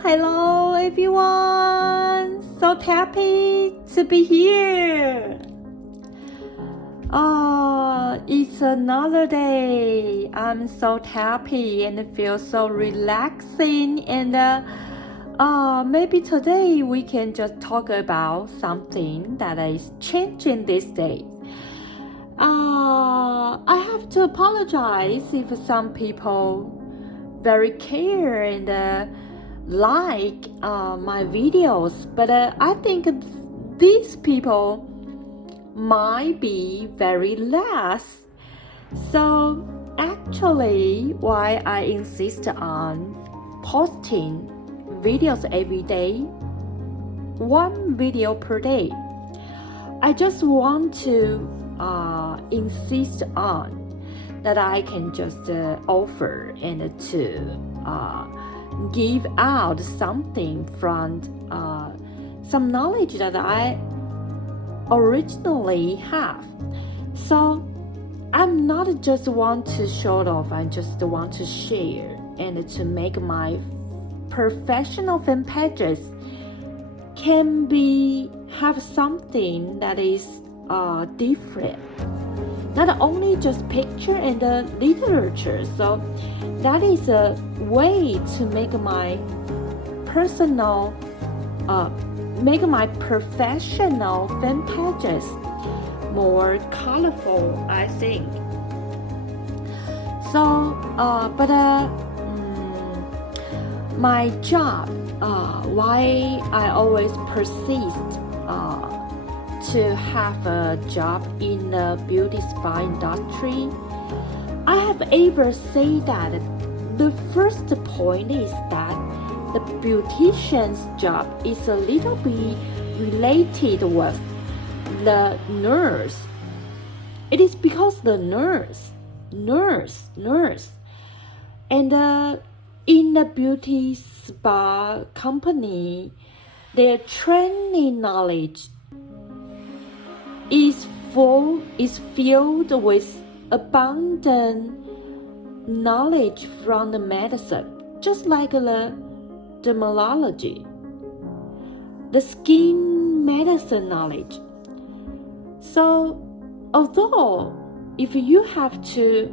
Hello everyone, so happy to be here. It's another day. I'm so happy and feel so relaxing, and maybe today we can just talk about something that is changing these days. I have to apologize if some people very care and like my videos, but I think these people might be very less. So actually, why I insist on posting videos every day, one video per day, I just want to insist on that I can just offer and to give out something from some knowledge that I originally have. So I'm not just want to show off, I just want to share and to make my professional fan pages can have something that is different. Not only just picture and literature. So that is a way to make my professional fan pages more colorful, I think. So, my job, why I always persist to have a job in the beauty spa industry, I have ever said that the first point is that the beautician's job is a little bit related with the nurse. It is because the nurse, and in the beauty spa company, their training knowledge is filled with abundant knowledge from the medicine, just like the dermatology, the skin medicine knowledge. So although if you have to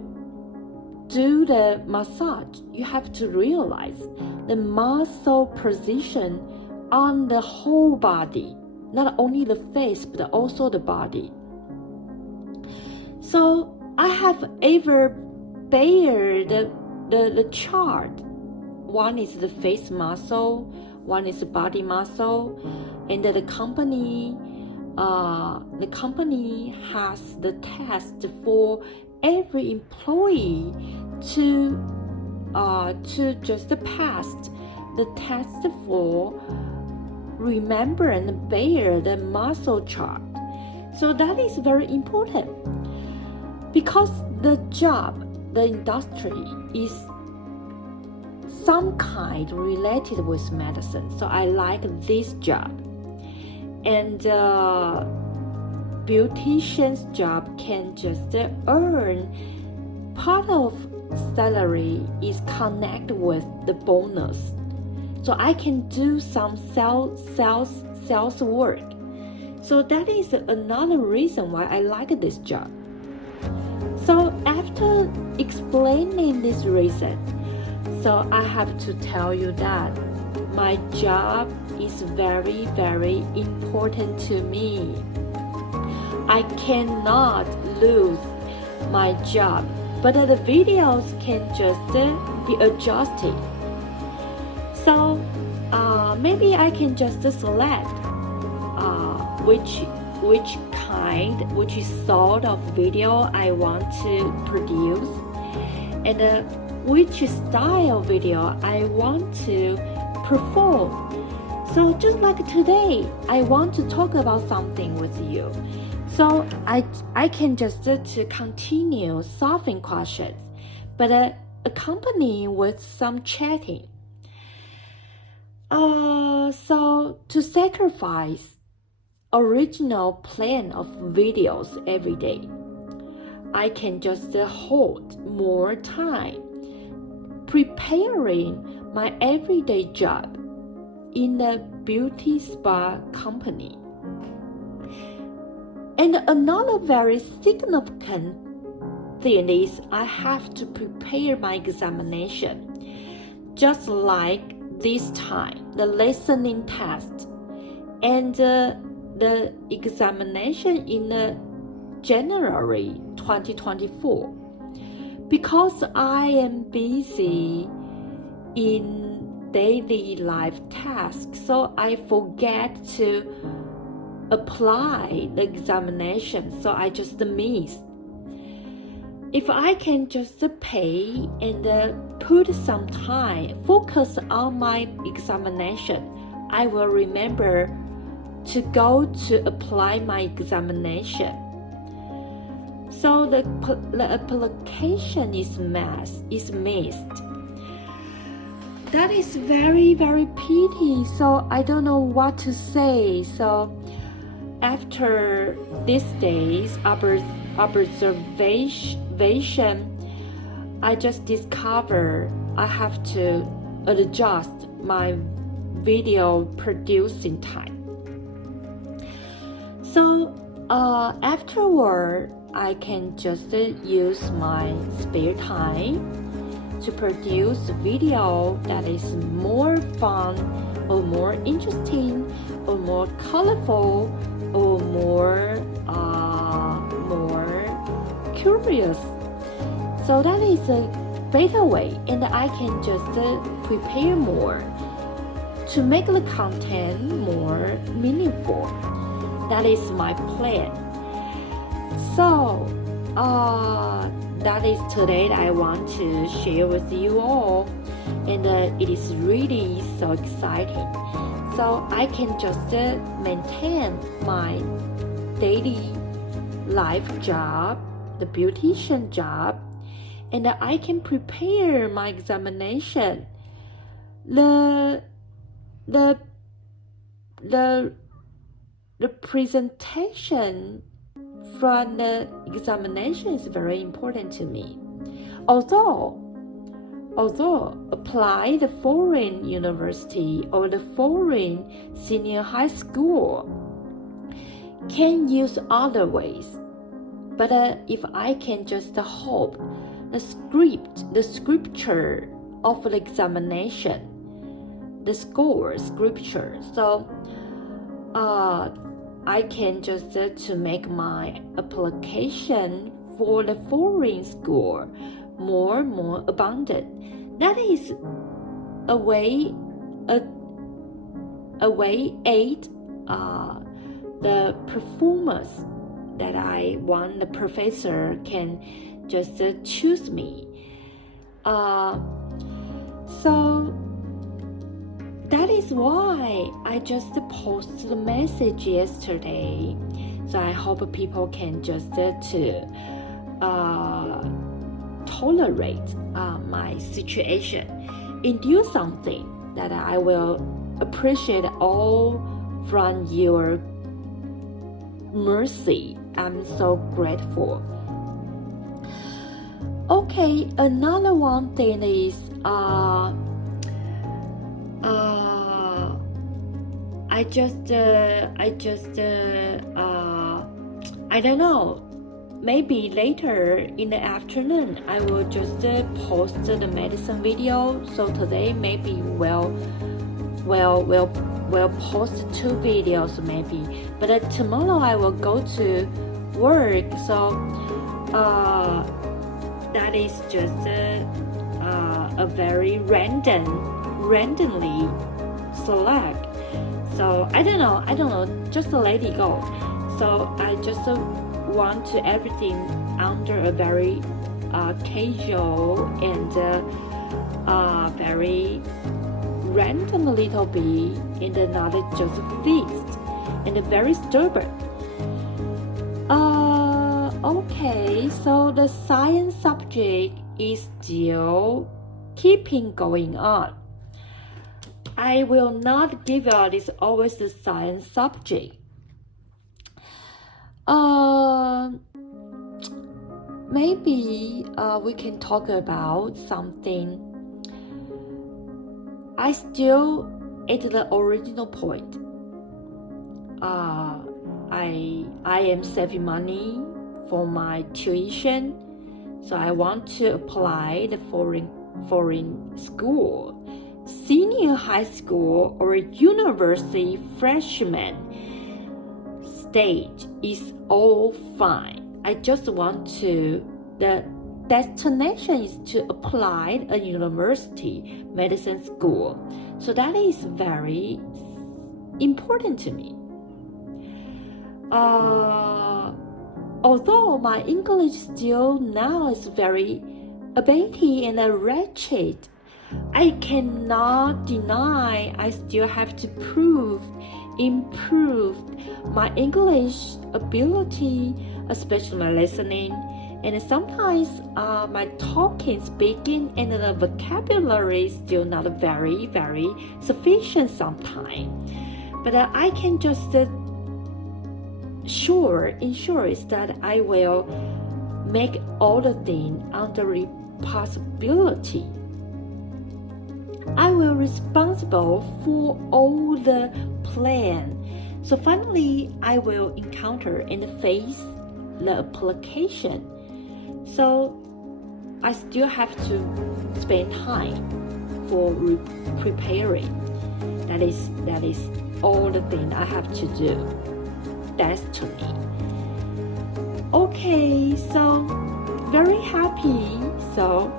do the massage, you have to realize the muscle position on the whole body, not only the face but also the body. So I have ever bared the chart. One is the face muscle, one is the body muscle, and the company has the test for every employee to just pass the test for remember and bear the muscle chart. So that is very important because the job, the industry is some kind related with medicine. So I like this job. And beautician's job can just earn part of salary is connect with the bonus. So I can do some sales work. So that is another reason why I like this job. So after explaining this reason, so I have to tell you that my job is very, very important to me. I cannot lose my job, but the videos can just be adjusted. So maybe I can just select which sort of video I want to produce and which style video I want to perform. So just like today, I want to talk about something with you. So I can just to continue solving questions, but accompany with some chatting. So to sacrifice original plan of videos every day, I can just hold more time preparing my everyday job in a beauty spa company. And another very significant thing is I have to prepare my examination. Just like this time, the listening test and the examination in January 2024. Because I am busy in daily life tasks, so I forget to apply the examination, so I just miss. If I can just pay and put some time, focus on my examination, I will remember to go to apply my examination. So the application is missed. That is very, very pity. So I don't know what to say. So after these days observation, I just discovered I have to adjust my video producing time. So afterward, I can just use my spare time to produce a video that is more fun or more interesting or more colorful or more curious. So that is a better way, and I can just prepare more to make the content more meaningful. That is my plan. So that is today that I want to share with you all, and it is really so exciting. So I can just maintain my daily life job, the beautician job, and I can prepare my examination. The presentation from the examination is very important to me. Although apply the foreign university or the foreign senior high school can use other ways, but if I can just hope the scripture of the examination, the scripture, so I can just to make my application for the foreign school more abundant. That is a way aid the performance that I want the professor can just choose me. So that is why I just posted a message yesterday. So I hope people can just tolerate my situation and do something that I will appreciate all from your mercy. I'm so grateful. Okay, another one thing is I don't know, maybe later in the afternoon I will just post the medicine video. So today maybe we'll post 2 videos maybe, but tomorrow I will go to work. So that is just a very randomly select. So I don't know, just let it go. So I just want to everything under a very casual and very random little bit, and not just fixed and very stubborn. Okay, so the science subject is still keeping going on. I will not give out it's always the science subject. maybe we can talk about something. I still at the original point. I am saving money for my tuition, so I want to apply the foreign school, senior high school or university freshman stage is all fine. I just want to, the destination is to apply a university medicine school. So that is very important to me. Although my English still now is very abated and wretched, I cannot deny I still have to improve my English ability, especially my listening, and sometimes my talking, speaking, and the vocabulary is still not very sufficient sometimes. But I can just ensure is that I will make all the things under the possibility. I will responsible for all the plan. So finally, I will encounter and face the application. So I still have to spend time for preparing. That is all the thing I have to do. That's to me. Okay, so very happy. So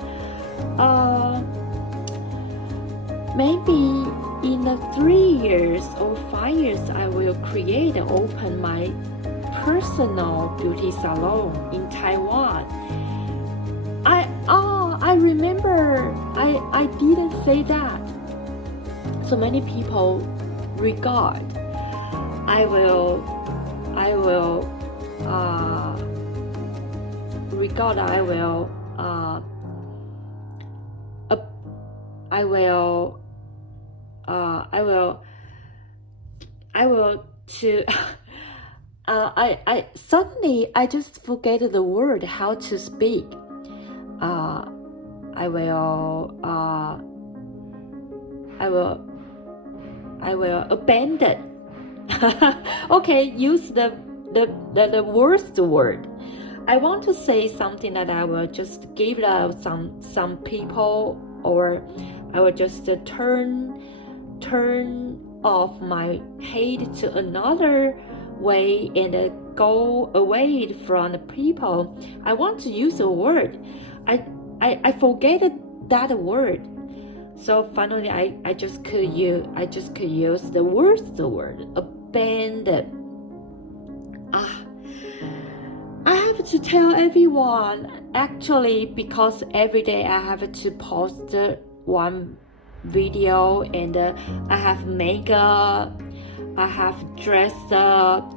maybe in 3 years or 5 years, I will create and open my personal beauty salon in Taiwan. I remember I didn't say that. So many people regard I will to I suddenly I just forget the word how to speak. I will abandon. Okay, use the worst word. I want to say something that I will just give out some people, or I will just turn off my hate to another way and go away from the people. I want to use a word. I forget that word. So finally, I just could use the worst word, abandon. I have to tell everyone actually, because every day I have to post one video, and I have makeup, I have dressed up,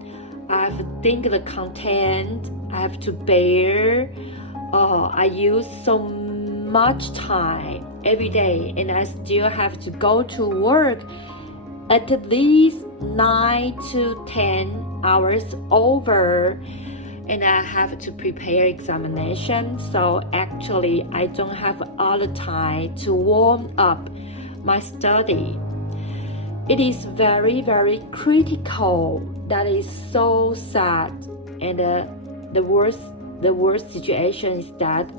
I have to think the content, I have to bear. I use so much time every day, and I still have to go to work at least 9 to 10 hours over, and I have to prepare examination. So actually I don't have all the time to warm up my study. It is very critical. That is so sad. And the worst situation is that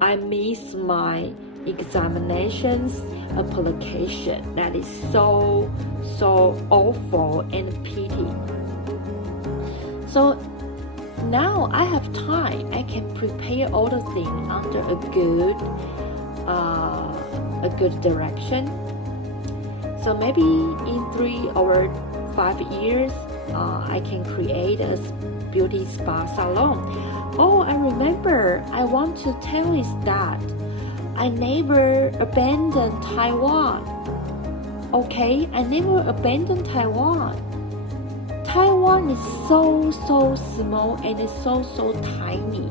I miss my examinations application. That is so awful and pity. So now I have time. I can prepare all the things under a good direction. So maybe in 3 or 5 years, I can create a beauty spa salon. Oh, I remember. I want to tell is that I never abandoned Taiwan. Okay, I never abandoned Taiwan. Taiwan is so small and so tiny.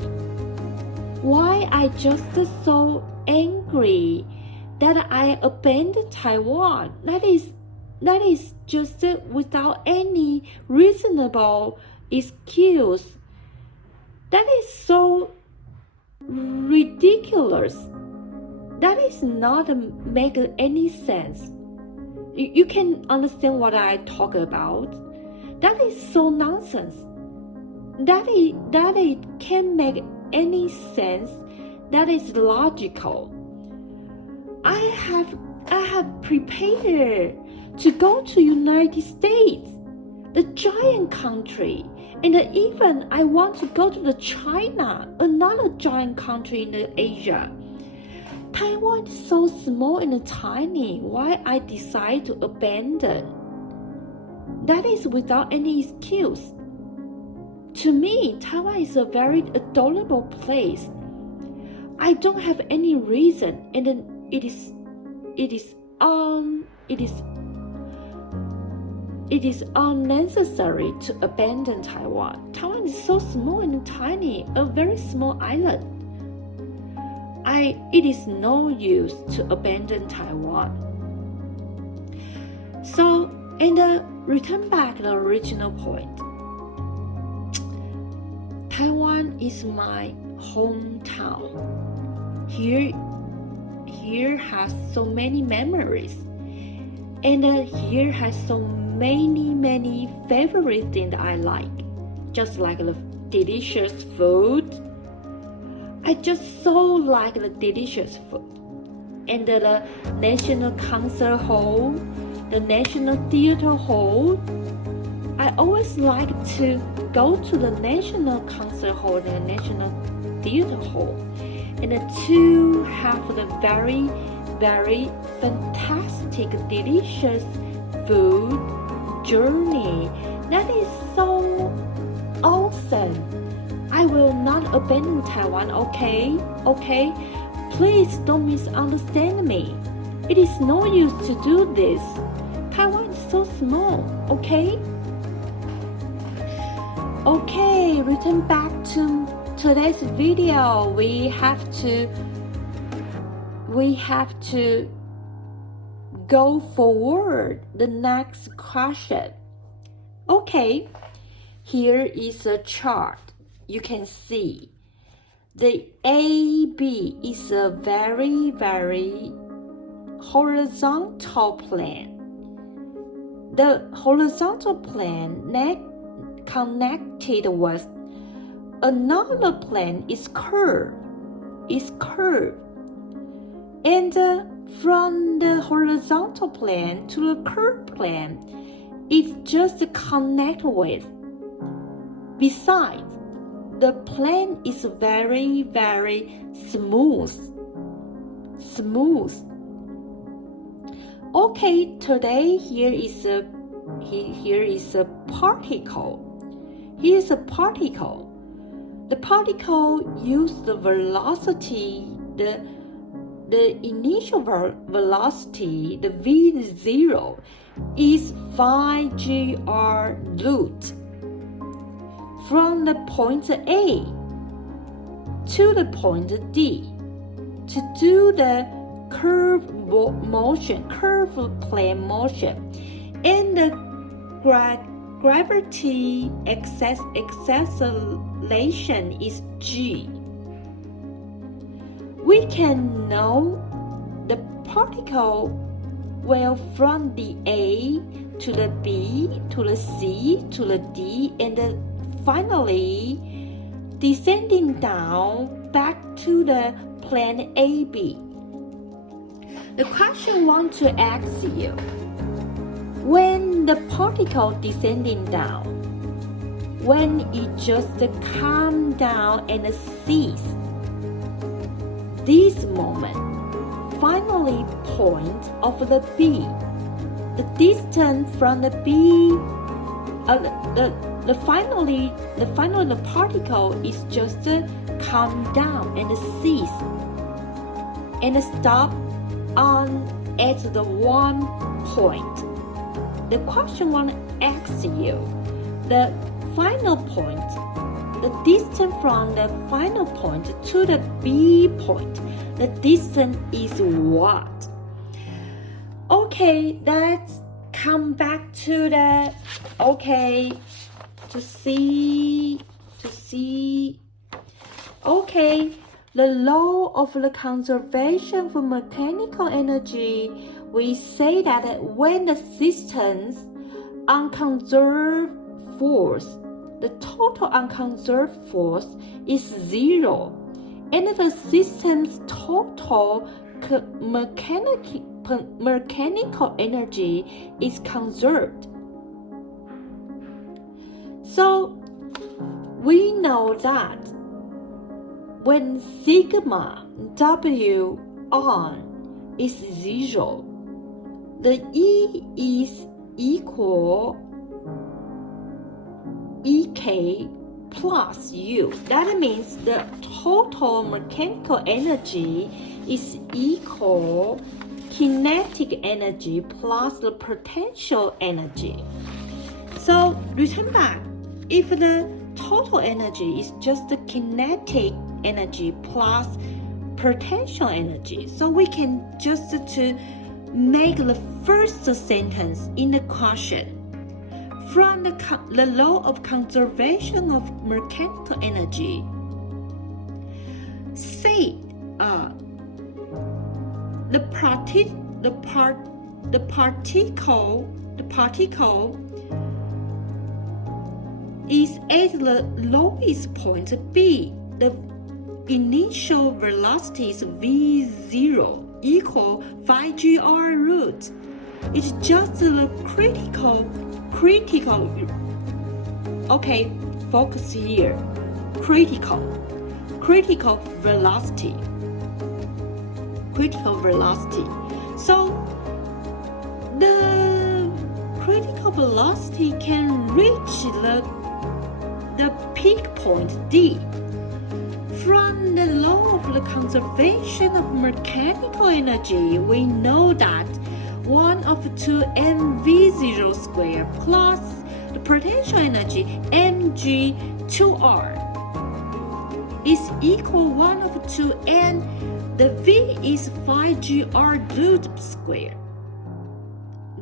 Why I just so angry that I abandoned Taiwan? That is just without any reasonable excuse. That is so ridiculous. That is not make any sense. You can understand what I talk about. That is so nonsense. That it can't make any sense. That is logical. I have prepared to go to United States, the giant country, and even I want to go to the China, another giant country in the Asia. Taiwan is so small and tiny. Why I decide to abandon? That is without any excuse. To me, Taiwan is a very adorable place. I don't have any reason, and it is unnecessary to abandon Taiwan. Taiwan is so small and tiny, a very small island. It is no use to abandon Taiwan. So, and return back to the original point. Taiwan is my hometown. Here has so many memories, and here has so many favorite things I like, just like the delicious food. I just so like the delicious food, and the National Concert Hall, the National Theater Hall. I always like to go to the National Concert Hall and the National Theater Hall, and to have the very fantastic, delicious food journey. That is so awesome. I will not abandon Taiwan, okay? Okay? Please don't misunderstand me. It is no use to do this. Taiwan is so small, okay? Okay, return back to today's video. We have to go forward the next question. Okay, here is a chart. You can see the AB is a very horizontal plane. The horizontal plane connected with another plane is curved. And from the horizontal plane to the curved plane, it's just connect with. Besides, the plane is very smooth. Okay, today here is a particle. Here's a particle. The particle uses the velocity, the initial velocity, the v0 is 5 g/root from the point A to the point D to do the curve plane motion, and the gravity acceleration is g. We can know the particle will from the A to the B to the C to the D, and finally descending down back to the plane AB. The question I want to ask you, when the particle descending down, when it just come down and cease, this moment, finally point of the B, the distance from the B, finally the particle is just come down and cease and stop at the one point. The question I want to ask you, the final point, the distance from the final point to the B point, the distance is what? Okay, let's come back to the, to see. Okay, the law of the conservation of mechanical energy, we say that when the system's unconserved force, the total unconserved force is 0, and the system's total mechanical energy is conserved. So we know that when sigma W on is 0, the E is equal EK plus U. That means the total mechanical energy is equal kinetic energy plus the potential energy. So return back, if the total energy is just the kinetic energy plus potential energy, so we can just to make the first sentence in the question. From the law of conservation of mechanical energy, say the particle is at the lowest point B. The initial velocity is v0 equal 5gr root. It's just the critical. Okay, focus here. Critical velocity. So the critical velocity can reach the peak point D. From the law of the conservation of mechanical energy, we know that 1 over 2 mv0 squared plus the potential energy mg2r is equal 1 over 2 and the v is 5gr root squared.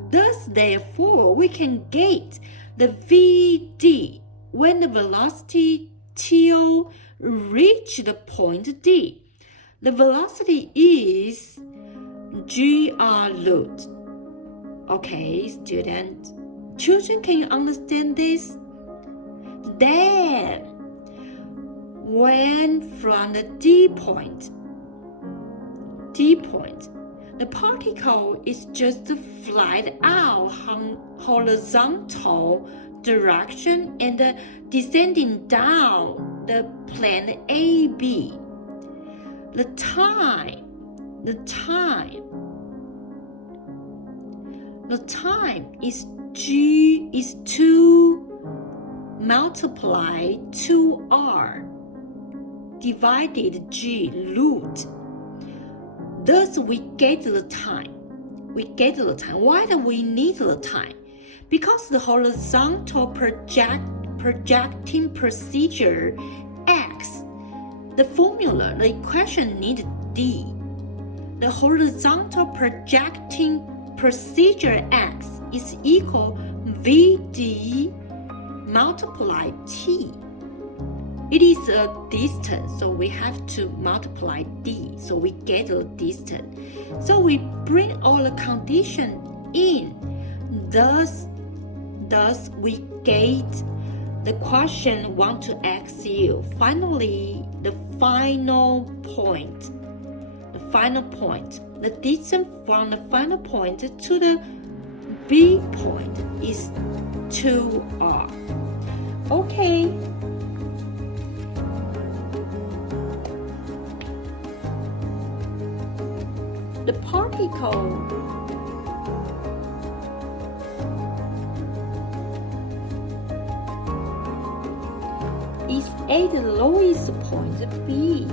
Thus, therefore, we can get the vd when the velocity till reach the point D. The velocity is gr root. Okay, children, can you understand this? Then, when from the D point, the particle is just flight out horizontal direction and descending down the plane AB. The time is G is 2 multiply 2R divided G root. Thus we get the time. Why do we need the time? Because the horizontal projecting procedure X, the formula, the equation needs D. The horizontal projecting procedure X is equal VD multiply T. It is a distance, so we have to multiply D, so we get a distance. So we bring all the condition in. Thus we get the question 1 to ask you. Finally, the final point. The distance from the final point to the B point is 2R. Okay. The particle is at the lowest point B.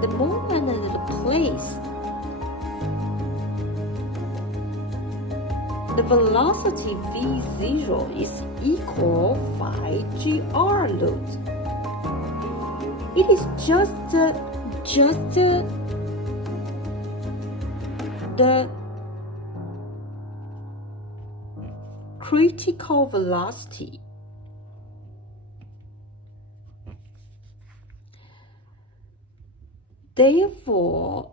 The moment and the place. The velocity v0 is equal 5gr root. It is just the critical velocity. Therefore,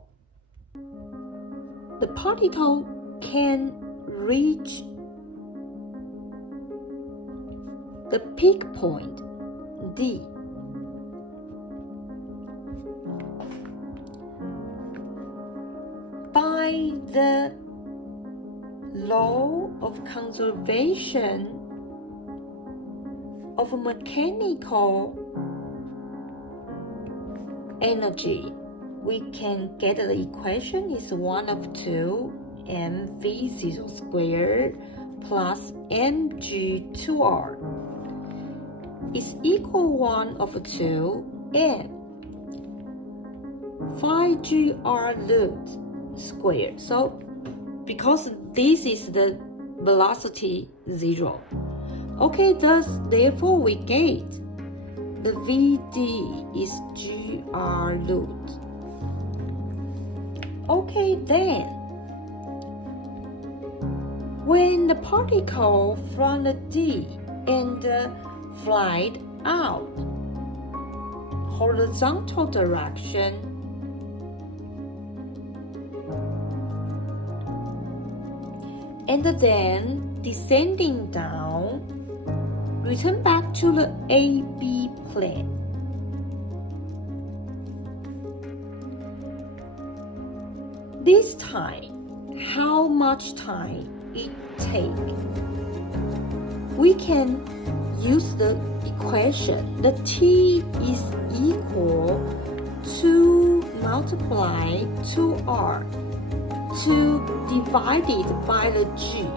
the particle can reach the peak point D. By the law of conservation of mechanical energy, we can get the equation is 1 of 2 mv0 squared plus mg2r is equal 1 of 2 m phi gr root squared. So because this is the velocity 0, okay, therefore we get the Vd is gr root. Okay, then when the particle from the D and flight out horizontal direction, and then descending down, return back to the AB plane. This time, how much time it takes? We can use the equation. The T is equal to multiply 2R to divided by the G.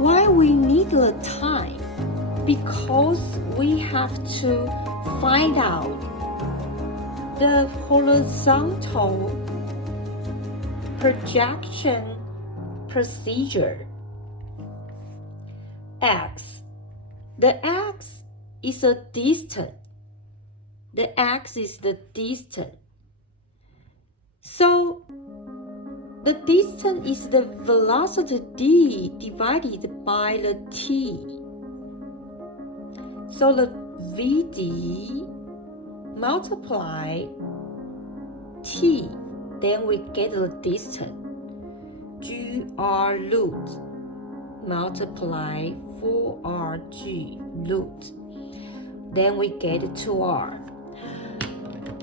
Why we need the time? Because we have to find out the horizontal projection procedure. X. The X is a distance. The X is the distance. So the distance is the velocity d divided by the t. So the Vd multiply t, then we get the distance. Gr root multiply 4rg root. Then we get 2r.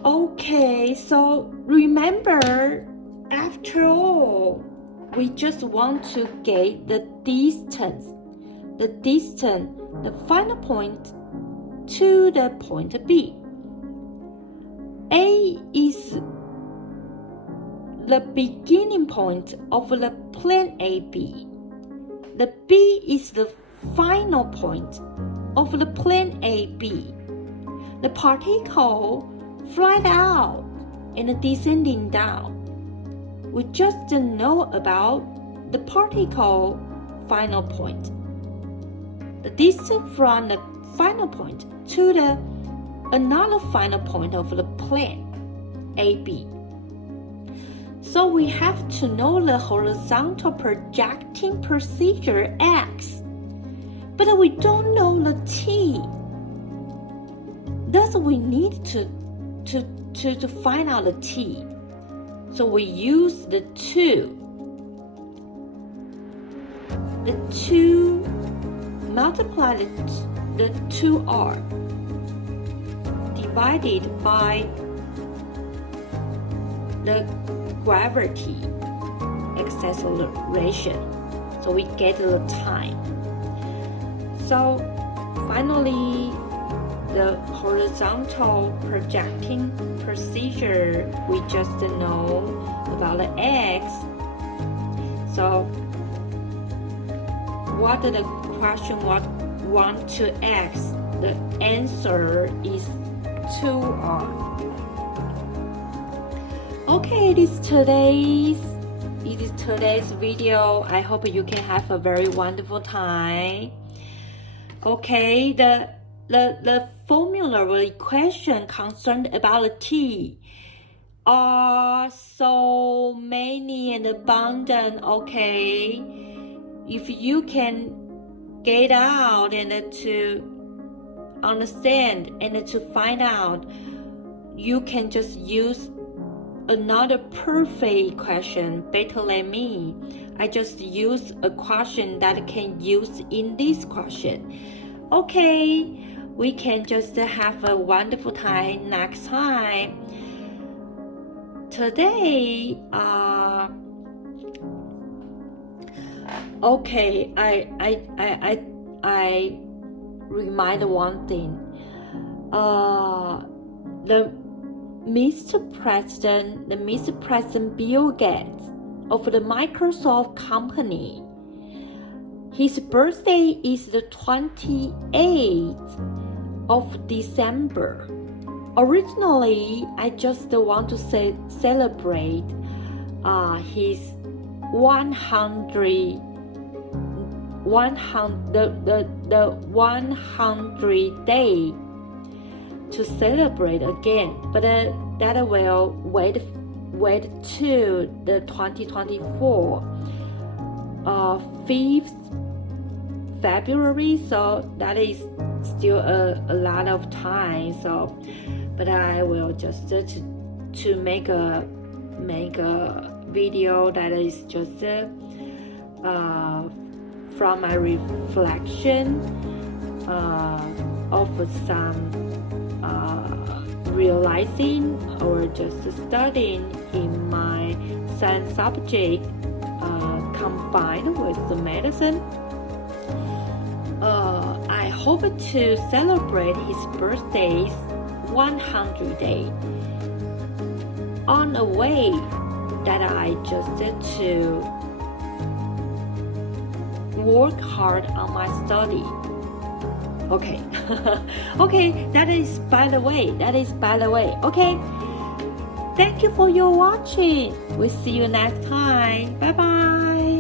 Okay, so remember, after all, we just want to get the distance, the final point to the point B. A is the beginning point of the plane AB. The B is the final point of the plane AB. The particle flies out and descending down. We just know about the particle final point. The distance from the final point to the another final point of the plane AB. So we have to know the horizontal projecting procedure X, but we don't know the T. Thus we need to find out the T. So we use the 2 multiply the 2r divided by the gravity acceleration. So we get the time. So finally, the horizontal projecting procedure, we just know about the X. So what the question what 1 to X, the answer is 2R. Okay, it is today's video. I hope you can have a very wonderful time. Okay, the formula or equation concerned about the tea are so many and abundant. Okay, if you can get out and to understand and to find out, you can just use another perfect equation better than me. I just use a question that I can use in this question. Okay, we can just have a wonderful time next time. Today, okay, I remind one thing. The Mr. President Bill Gates of the Microsoft company, his birthday is the 28th of December. Originally, I just want to celebrate his 100th day to celebrate again, but that will wait to the 2024 5th February, so that is still a lot of time. So, but I will just to make a video that is just from my reflection of some realizing or just studying in my science subject combined with the medicine. I hope to celebrate his birthday's 100 day on a way that I just to work hard on my study. Okay. Okay, that is by the way. Okay, thank you for your watching. We'll see you next time. Bye bye.